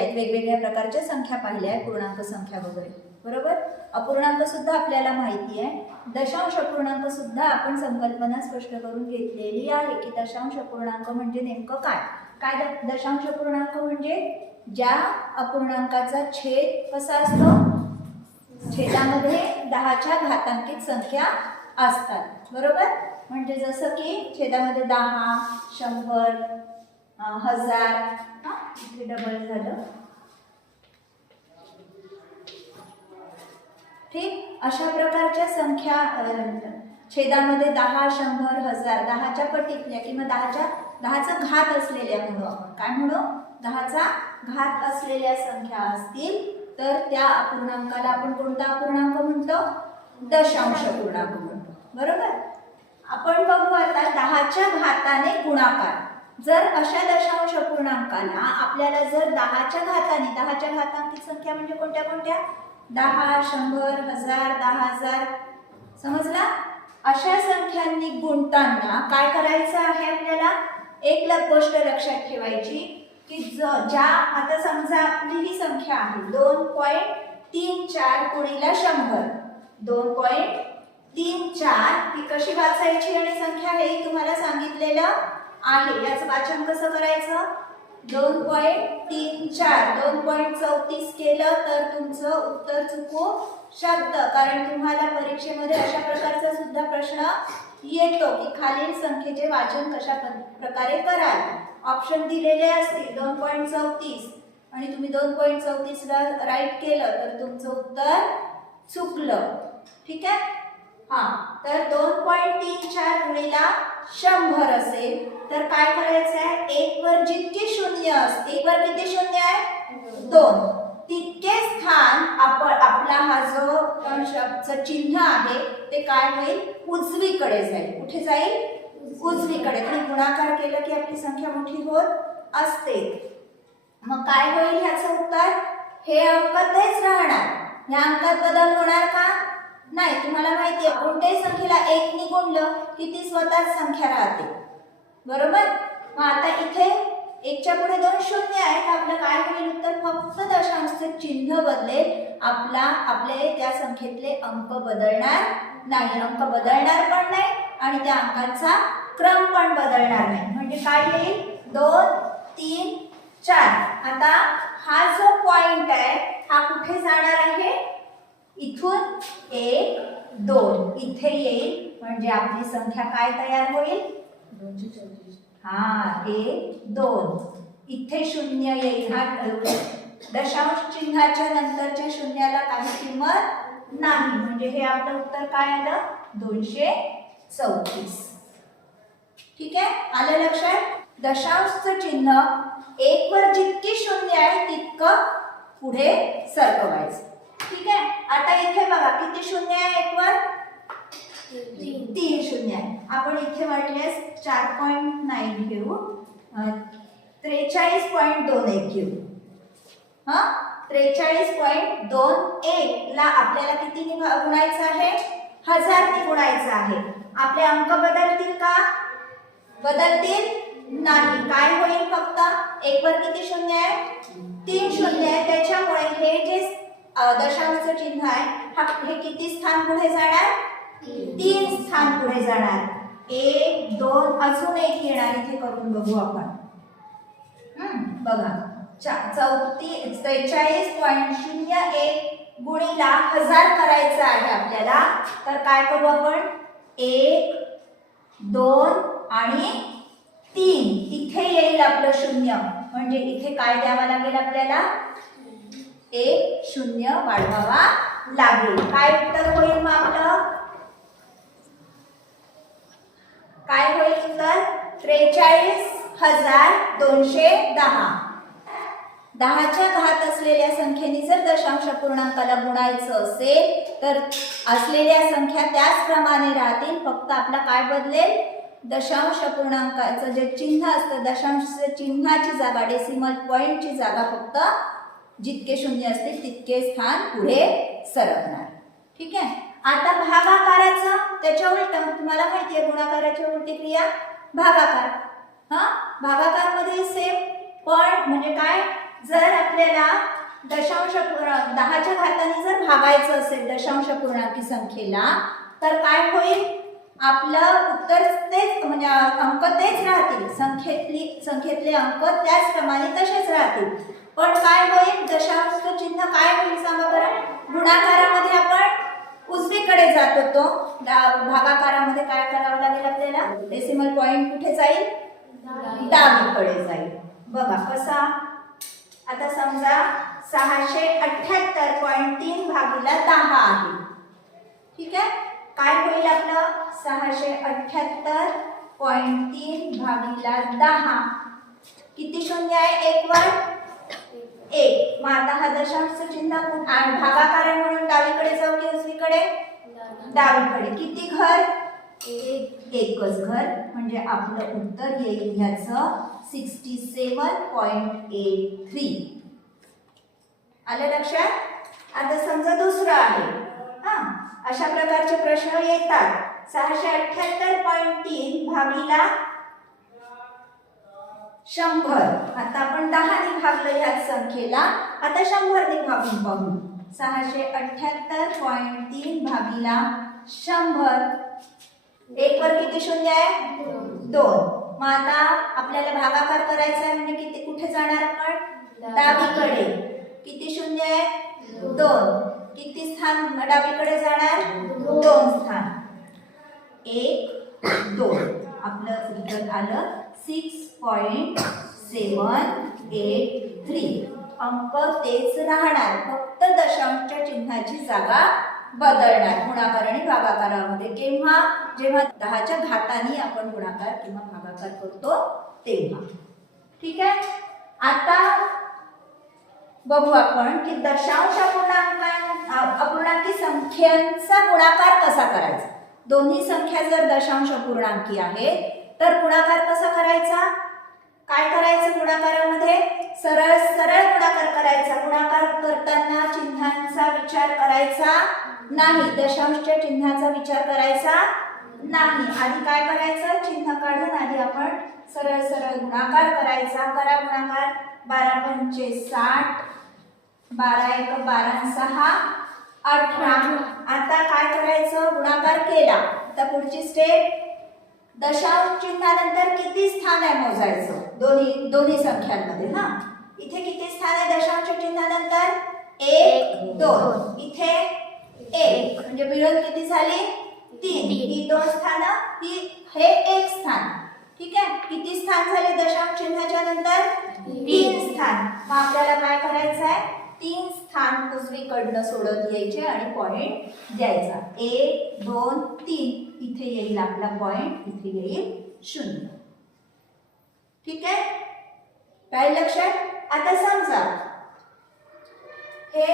पाहिल्या आहेत, वेगवेगळ्या प्रकारच्या संख्या पाहिल्या आहेत, पूर्णांक संख्या वगैरे, बरोबर. अपूर्णांक सुद्धा आपल्याला माहिती आहे. दशांश अपूर्णांक सुद्धा आपण संकल्पना स्पष्ट करून घेतलेली आहे की दशांश अपूर्णांक म्हणजे नेमकं काय. काय दशांश अपूर्णांक म्हणजे ज्या अपूर्णांकाचा छेद कसा असतो, छेदामध्ये 10च्या घातांकित संख्या असतात, बरोबर. म्हणजे जसं की छेदामध्ये 10, 100, 1000, इथे डबल झालं, ठीक. अशा प्रकारच्या संख्या छेदामध्ये 10, 100, 1000, 10च्या पटीतल्या किंवा 10चा घात असलेल्या म्हणू आपण, काय म्हणू, 10चा घात असलेल्या संख्या असतील तर त्या अपूर्णांकाला आपण कोणता अपूर्णांक म्हणतो, दशांश अपूर्णांक म्हणतो, बरोबर. आपण बघू आता 10च्या घाताने गुणाकार. जर अशा दशांश अपूर्णांकाला आपल्याला जर 10च्या घाताने, 10च्या घातांकित संख्या म्हणजे कोणत्या कोणत्या, 10, 100, 1000, 10,000, समजला. अशा संख्यांनी गुणताना काय करायचं आहे आपल्याला, एक गोष्ट लक्षात ठेवायची की ज्या आता समजा आपली ही संख्या आहे 2.34 गुणिले 100, 2.34 ही कशी वाचायची आणि संख्या हे तुम्हाला सांगितलेलं आहे. याचं वाचन कसं करायचं, 2.34 2.34 केलं तर तुमचं उत्तर चुकू शकतं, कारण तुम्हाला परीक्षेमध्ये अशा प्रकारचा सुद्धा प्रश्न येतो की खालील संख्येचे वाचन कशा प्रकारे कराल. ऑप्शन दिलेले असतील 2.34 आणि तुम्ही 2.34 ला राईट केलं तर तुमचं उत्तर चुकलं, ठीक आहे. तर 2.34 गुणिले 100 असेल तर काय करायचं आहे, 1 वर जितके शून्य असते, 1 वर किती शून्य आहे, 2, तितके स्थान आपला हा जो शब्दचं चिन्ह आहे ते काय होईल, उजवीकडे जाईल. कुठे जाईल, उजवीकडे. आणि गुणाकार केलं की आपली संख्या मोठी होत असते. मग काय होईल ह्याचं उत्तर, हे अंक तेच राहणार, ह्या अंकात बदल होणार का, नाही. तुम्हाला माहिती आहे कोणत्याही संख्येला 1 ने गुणलं की ती स्वतःच संख्या राहते, बरोबर. मग आता इथे 1च्या पुढे 2 शून्य आहेत, आपलं काय होईल उत्तर, फक्त दशांशचे चिन्ह बदलेल, आपले त्या संख्येतले अंक बदलणार नाही, अंक बदलणार पण नाही आणि त्या अंकांचा क्रम पण बदलणार नाही. म्हणजे काय येईल, 2, 3, 4. आता हा जो पॉइंट आहे हा कुठे जाणार आहे, इथून 1, 2 इथे येईल, म्हणजे आपली संख्या काय तयार होईल, 1, 2 इथे शून्य येईल. हा दशांश चिन्हाच्या नंतरच्या शून्याला काही किंमत नाही, म्हणजे हे आपलं उत्तर काय आलं, 234, ठीक आहे. आलं लक्षात. दशांशचं चिन्ह 1 वर जितके शून्य आहे तितकं पुढे सरकवायचं, ठीक आहे. आता इथे बघा किती शून्य आहे, 1 वर 3 शून्य आहे. आपण इथे म्हटल्यास 4.9 घेऊ, 43.21 घेऊ. 43.21 ला आपल्याला कितीने गुणायचं आहे, 1000 ने गुणायचं आहे. आपले अंक बदलतील का, बदलतील नाही. काय होईल, फक्त 1 वर किती शून्य आहे, 3 शून्य आहे, त्याच्यामुळे हे जे दशांशचं चिन्ह आहे हे किती स्थान पुढे जाणार, 3 स्थान पुढे जाणार. 1, 2 अजून एक येणार, इथे करून बघू आपण. बघा 43.01 गुणिले 1000 करायचं आहे आपल्याला. तर काय करू आपण, 1, 2 आणि 3 इथे येईल आपलं शून्य, म्हणजे इथे काय द्यावं लागेल आपल्याला, 1 शून्य वाढवावा लागेल. काय उत्तर होईल मग आपलं, काय होईल उत्तर, 43,210. 10च्या घात असलेल्या संख्येने जर दशांश अपूर्णांकाला गुणायचं असेल तर असलेल्या संख्या त्याच क्रमाने राहतील, फक्त आपला काय बदलेल, दशांश अपूर्णांकाचं जे चिन्ह असतं, दशांश चिन्हाची जागा, डेसिमल पॉइंटची जागा फक्त जितके शून्य असतील तितके स्थान पुढे सरकणार, ठीक आहे. आता भागाकाराचा, त्याच्या उलट तुम्हाला माहिती आहे गुणाकाराची उलटी क्रिया भागाकार. भागाकार मध्ये सेम पण म्हणजे काय, जर आपल्याला दशांश पूर्णांक 10च्या घाताने जर भागायचं असेल दशांश पूर्णांकी संख्येला तर काय होईल? आपलं उत्तर तेच म्हणजे अंक तेच राहतील, संख्येतले अंक त्याचप्रमाणे तसेच राहतील. पण काय होईल? दशांश चिन्ह काय होईल सांगा बरं? गुणाकारामध्ये आपण उजवीकडे जात होतो, भागाकारामध्ये काय करावं लागेल आपल्याला? डेसिमल पॉइंट कुठे जाईल? डावीकडे जाईल. बघा कसा? आता समजा 678.3 भागिले 10 आहे. ठीक आहे, काय होईल आपलं? 678.3 भागिले 10. किती शून्य आहे? 1 वर 1. मग आता हा दशांश चिन्ह भागाकार म्हणून डावीकडे जाऊ की उजवीकडे? डावीकडे. किती घर? एकच घर. म्हणजे आपलं उत्तर येईल ह्याचं 67.83. आलं लक्षात? आता समजा दुसरं आहे. अशा प्रकारचे प्रश्न येतात. 678.3 भागिले 100. आता आपण 10 ने भागलं या संख्येला, आता 100 ने भागून पाहू. 678.3 भागिले 100. 1 वर किती शून्य आहे? 2. मग आता आपल्याला भागाकार करायचा आहे म्हणजे किती कुठे जाणार आपण? डावीकडे. किती शून्य आहे? 2. किती स्थान डावीकडे जाणार? 2 स्थान. 1 2. आपलं उत्तर आलं 6.783. अंक तेच राहणार, फक्त दशांश चिन्हाची जागा बदलणार गुणाकार आणि भागाकारामध्ये. केव्हा? जेव्हा 10च्या घाताने आपण गुणाकार किंवा भागाकार करतो तेव्हा. ठीक आहे, आता बघू आपण की दशांश अपूर्णांकी संख्यांचा गुणाकार कसा करायचा. दोन्ही संख्या जर दशांश अपूर्णांकी आहेत तर गुणाकार कसा करायचा? काय करायचं गुणाकारामध्ये? सरळ सरळ गुणाकार करायचा. गुणाकार करताना चिन्हांचा विचार करायचा नाही, दशांशच्या चिन्हाचा विचार करायचा नाही. आधी काय करायचं? चिन्ह काढून आधी आपण सरळ सरळ गुणाकार करायचा. करा गुणाकार. 12 पंचे 60, 12 एक 12 6 18. आता काय करायचं? गुणाकार केला. आता पुढची स्टेप, दशांश चिन्हानंतर किती स्थान आहे मोजायचं दोन्ही संख्यांमध्ये. इथे किती स्थान आहे दशांश चिन्हानंतर? 1 2. इथे 1 म्हणजे मिळून किती झाली? 3. ही 2 स्थान, हे 1 स्थान. ठीक आहे, किती स्थान झाले दशांश चिन्हाच्या नंतर? 3 स्थान. मग आपल्याला काय करायचं आहे? 3 स्थान उजवीकडनं सोडत यायचे आणि पॉइंट द्यायचा. 1 2 3. इथे येईल आपला पॉइंट, इथे येईल 0. ठीक आहे, काय लक्षात? आता समजा हे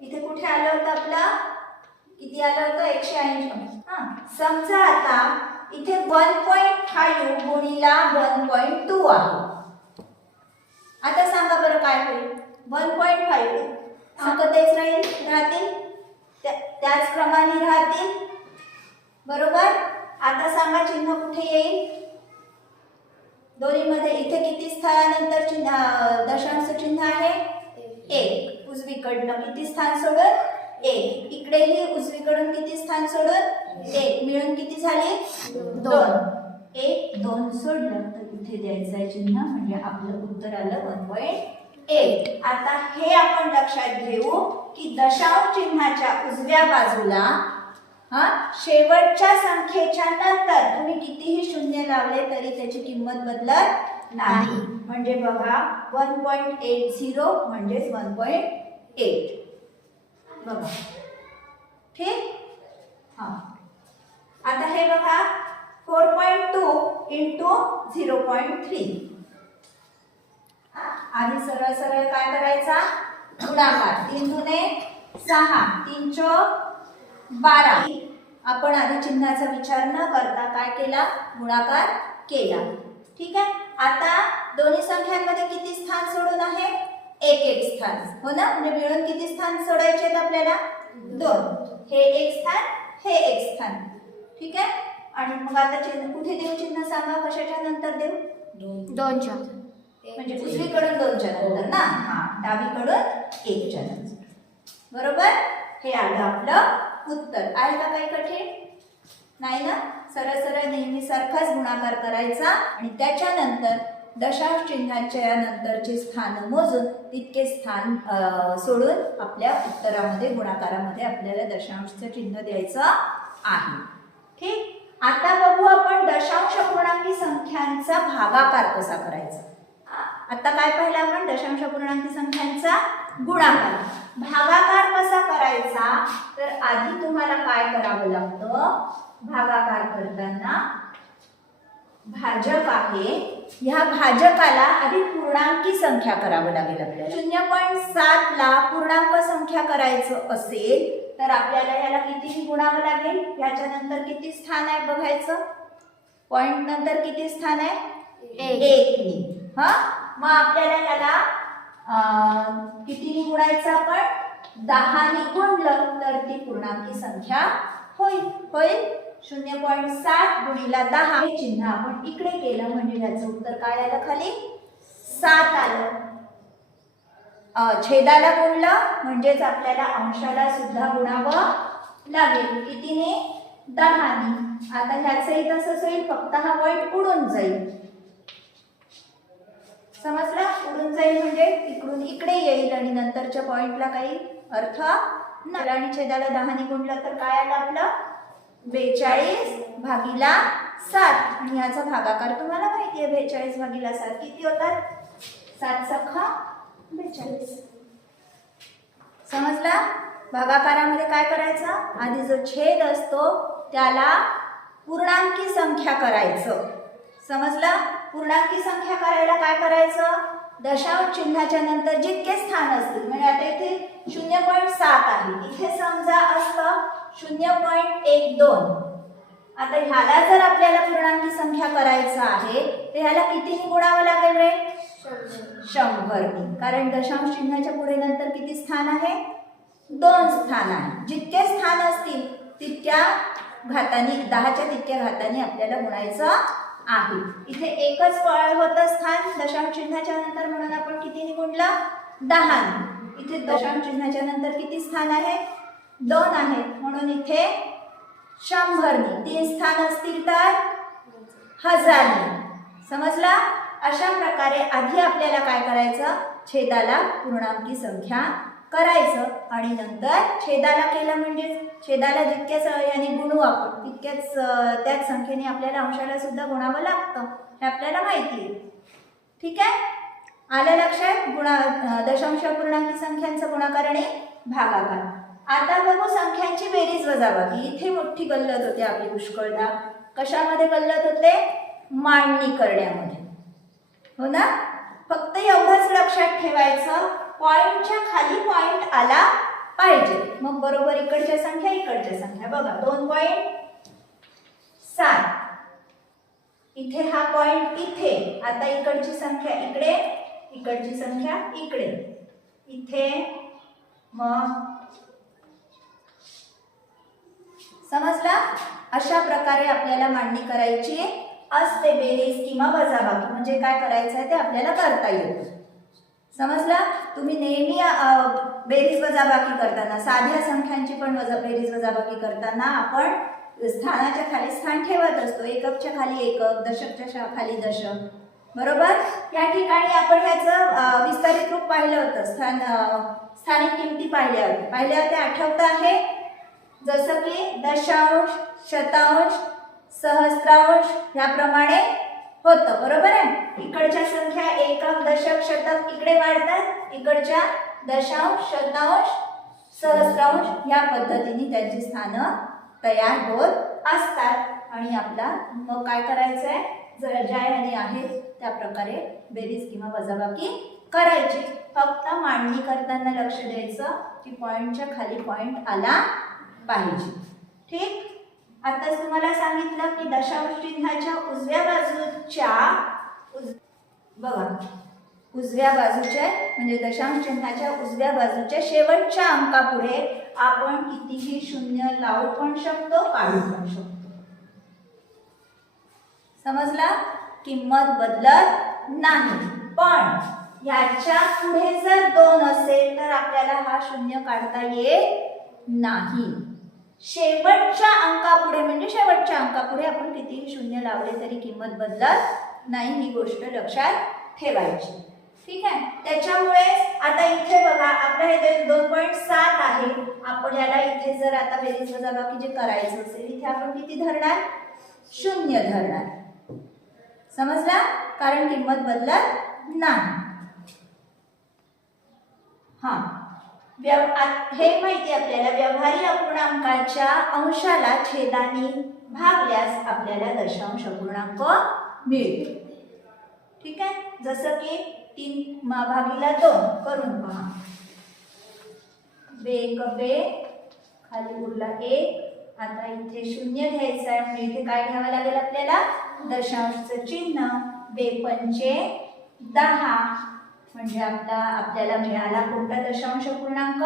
इथे कुठे आलं होतं? आपला किती आलं होतं? 180. समजा आता इथे 1.5 गुणिला 1.2 आहे. आता सांगा बरं काय होईल? 1.5 अंक तेच राहतील, त्याचप्रमाणे राहतील, बरोबर. आता सांगा चिन्ह कुठे येईल दोन्हीमध्ये? इथे किती स्थानानंतर दशांश चिन्ह आहे? 1. उजवीकडनं किती स्थान सोडून? 1. इकडेही उजवीकडून किती स्थान सोडून? 1. मिळून किती झाले? 2. 1 2 सोडलं तर इथे द्यायचं आहे चिन्ह, म्हणजे आपलं उत्तर आलं 1.8. आता हे आपण लक्षात घेऊ की दशांश चिन्हाच्या उजव्या बाजूला शेवटच्या संख्येच्या नंतर तुम्ही कितीही शून्य लावले तरी त्याची किंमत बदलत नाही. म्हणजे बघा 1.80 म्हणजेच 1.8. बघा, ठीक. आता हे बघा 4.2 into 0.3. आधी सरळ सरळ काय करायचा? गुणाकार. 3 दुने 6, 3 चौक 12. आपण आधी चिन्हाचा विचार न करता काय केला? गुणाकार केला. ठीक आहे, आता दोन्ही संख्यांमध्ये किती स्थान सोडून आहे? 1 स्थान, हो ना. म्हणजे मिळून किती स्थान सोडायचे आहेत आपल्याला? 2. हे 1 स्थान, हे 1 स्थान. ठीक आहे, आणि मग आता चिन्ह कुठे देऊ? चिन्ह सांगा, कशाच्या नंतर देऊ? 2च्या म्हणजे उजवीकडून 2च्या नंतर ना, डावीकडून 1च्या नंतर. बरोबर. हे आलं आपलं उत्तर. आहे का काही कठीण? नाही ना. सरळ सरळ नेहमी सारखाच गुणाकार करायचा आणि त्याच्यानंतर दशांश चिन्हाच्या नंतरचे स्थान मोजून तितके स्थान सोडून आपल्या उत्तरामध्ये गुणाकारामध्ये आपल्याला दशांशचं चिन्ह द्यायचं आहे. ठीक. आता बघू आपण दशांश पूर्णांकी संख्यांचा भागाकार कसा करायचा. आता काय पाहिलं आपण? दशांश पूर्णांकी संख्यांचा गुणाकार. भागाकार कसा करायचा? तर आधी तुम्हाला काय करावं लागतं? भागाकार करताना भाजक आहे, ह्या भाजकाला आधी पूर्णांकी संख्या करावं लागेल आपल्याला. 0.7 ला पूर्णांक संख्या करायचं असेल तर आपल्याला ह्याला किती गुणावं लागेल? ह्याच्या नंतर किती स्थान आहे बघायचं. पॉइंट नंतर किती स्थान आहे? 1. हा, मग आपल्याला ह्याला कितीने गुणायचं आपण? 10ने गुणलं तर ती पूर्णांकी संख्या होईल. 0.7 गुणिला 10 हे चिन्ह आपण इकडे केलं म्हणजे याचं उत्तर काय आलं? खाली 7 आलं. छेदाला गुणलं म्हणजेच आपल्याला अंशाला सुद्धा गुणावं लागेल. कितीने? 10ने. आता ह्याचंही तसंच होईल, फक्त हा पॉइंट उडून जाईल. समजलं? उडून जाईल म्हणजे इकडून इकडे येईल आणि नंतरच्या पॉइंटला काही अर्थ नाही. आणि छेदाला 10ने गुणलं तर काय आलं आपलं? 42 भागिला 7. आणि याचा भागाकार तुम्हाला माहिती आहे, 42 भागिला 7 किती होतात? 7 सखा 42. समजला? भागाकारामध्ये काय करायचं? आधी जो छेद असतो त्याला पूर्णांकी संख्या करायचं. समजला? पूर्णांकी संख्या करायला काय करायचं? दशांश चिन्हाच्या नंतर जितके स्थान असतील, म्हणजे आता इथे 0.7 आहे, इथे समजा असतं 0.12. आता ह्याला जर आपल्याला पूर्णांकी संख्या करायचं आहे तर ह्याला कितीने गुणावं लागेल रे? 100ने. कारण दशांश चिन्हाच्या पुढे नंतर किती स्थान आहे? 2 स्थान आहे. जितके स्थान असतील तितक्या घाताने, 10च्या तितक्या घाताने आपल्याला गुणायचं आहे. इथे एकच होतं स्थान दशांश चिन्हाच्या नंतर म्हणून आपण कितीने गुणलं? 10ने. इथे दशांश चिन्हाच्या नंतर किती स्थान आहे? 2 आहेत म्हणून इथे 100ने. 3 स्थान असतील तर 1000ने. समजला? अशा प्रकारे आधी आपल्याला काय करायचं? छेदाला पूर्णांकी संख्या करायचं आणि नंतर छेदाला केलं म्हणजे छेदाला जितक्याच याने गुणू आपण तितक्याच त्याच संख्येने आपल्याला अंशाला सुद्धा गुणावं लागतं, हे आपल्याला माहिती आहे. ठीक आहे? आलं लक्षात? दशांश पूर्णांकी संख्यांचा गुणाकार आणि भागाकार. आता बघू संख्यांची बेरीज वजाबाकी. इथे मोठी गल्लत होते आपली पुष्कळदा. कशामध्ये गल्लत होते? मांडणी करण्यामध्ये. हो ना? फक्त एवढंच लक्षात ठेवायचं, पॉइंटच्या खाली पॉइंट आला पाहिजे. मग बरोबर इकडच्या संख्या इकडच्या संख्या. बघा 2.7. इथे हा पॉइंट इथे. आता इकडची संख्या इकडे, इकडची संख्या इकडे, इथे. मग समजला? अशा प्रकारे आपल्याला मांडणी करायची असते. बेरीज किंवा वजाबाकी म्हणजे काय करायचं आहे ते आपल्याला करता येतं. समजला? तुम्ही नेहमी बेरीज वजाबाकी करताना, साध्या संख्यांची पण बेरीज वजाबाकी करताना आपण स्थानाच्या खाली स्थान ठेवत असतो. एककच्या खाली एकक, दशकच्या खाली दशक. बरोबर? या ठिकाणी आपण ह्याचं विस्तारित रूप पाहिलं होतं. स्थानिक किमती पाहिल्या होत्या. आठवत आहे? जसं की दशांश, शतांश, सहस्रांश याप्रमाणे होतं. बरोबर आहे? इकडच्या संख्या एकक, दशक, शतक इकडे वाढतात, इकडच्या दशांश, शतांश, सहस्रांश या पद्धतीने त्यांची स्थानं तयार होत असतात. आणि आपला मग काय करायचं आहे? जर ज्या ह्याने आहेत त्या प्रकारे बेरीज किंवा वजाबाकी करायची. फक्त मांडणी करताना लक्ष द्यायचं की पॉइंटच्या खाली पॉइंट आला पाहिजे. ठीक? आताच तुम्हाला सांगितलं की दशांश चिन्हाच्या उजव्या बाजूच्या बघा उजव्या बाजूच्या म्हणजे दशांश चिन्हाच्या उजव्या बाजूच्या शेवटच्या अंकापुढे आपण कितीही शून्य लावू पण शकतो, काढू पण शकतो. समजला? किंमत बदलत नाही. पण याच्या पुढे जर 2 असेल तर आपल्याला हा शून्य काढता येत नाही. शेवटच्या अंकापुढे म्हणजे शेवटच्या अंकापुढे आपण कितीही शून्य लावले तरी किंमत बदलत नाही, ही गोष्ट लक्षात ठेवायची. ठीक आहे. त्याच्यामुळे आता इथे बघा आपल्या इथे 2.7 आहे. आपण याला इथे जर आता बेरीज वजाबाकी जे करायचं असेल इथे आपण किती धरणार? शून्य धरणार. समजला? कारण किंमत बदलत नाही. हा हे माहिती आपल्याला व्यवहारी अपूर्णांकाच्या अंशाला छेदाने भागल्यास आपल्याला दशांश अपूर्णांक मिळतो. ठीक आहे. जसं की 3 भागीला 2 करून पहा. बे खाली उरला 1. आता इथे शून्य घ्यायचं आहे म्हणजे इथे काय घ्यावं लागेल आपल्याला? दशांशचं चिन्ह. 2 पंचे 10 म्हणजे आपल्याला मिळाला कोणता दशांश पूर्णांक?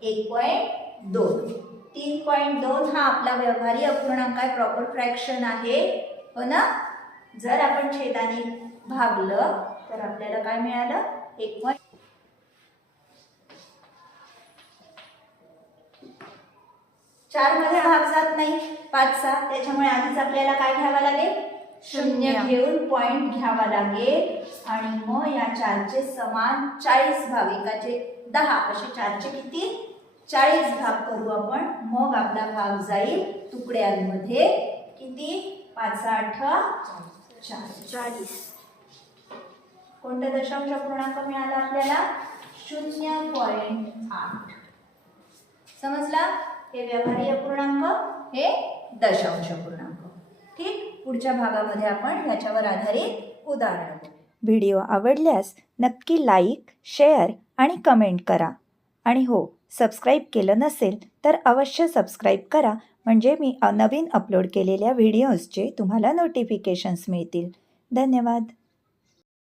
1.2. 3.2 हा आपला व्यवहारी अपूर्णांक आहे, प्रॉपर फ्रॅक्शन आहे. हो ना? जर आपण छेदाने भागलं तर आपल्याला काय मिळालं? 1. 4 मध्ये भाग जात नाही 5चा, त्याच्यामुळे आधीच आपल्याला काय घ्यावं लागेल? शून्य घेऊन पॉइंट घ्यावा लागेल आणि मग या 4चे समान 40 भाग, एकाचे 10 असे 4चे किती? 40 भाग करू आपण. मग आपला भाग जाईल तुकड्यांमध्ये. किती? 5 8 40. कोणता दशांश पूर्णांक मिळाला आपल्याला? 0.8. समजला? हे व्यवहारी अपूर्णांक, हे दशांश अपूर्णांक. ठीक. पुढच्या भागामध्ये आपण याच्यावर आधारित उदाहरण बघू. व्हिडिओ आवडल्यास नक्की लाईक, शेअर आणि कमेंट करा. आणि हो, सबस्क्राईब केलं नसेल तर अवश्य सबस्क्राईब करा, म्हणजे मी नवीन अपलोड केलेल्या व्हिडिओजचे तुम्हाला नोटिफिकेशन्स मिळतील. धन्यवाद.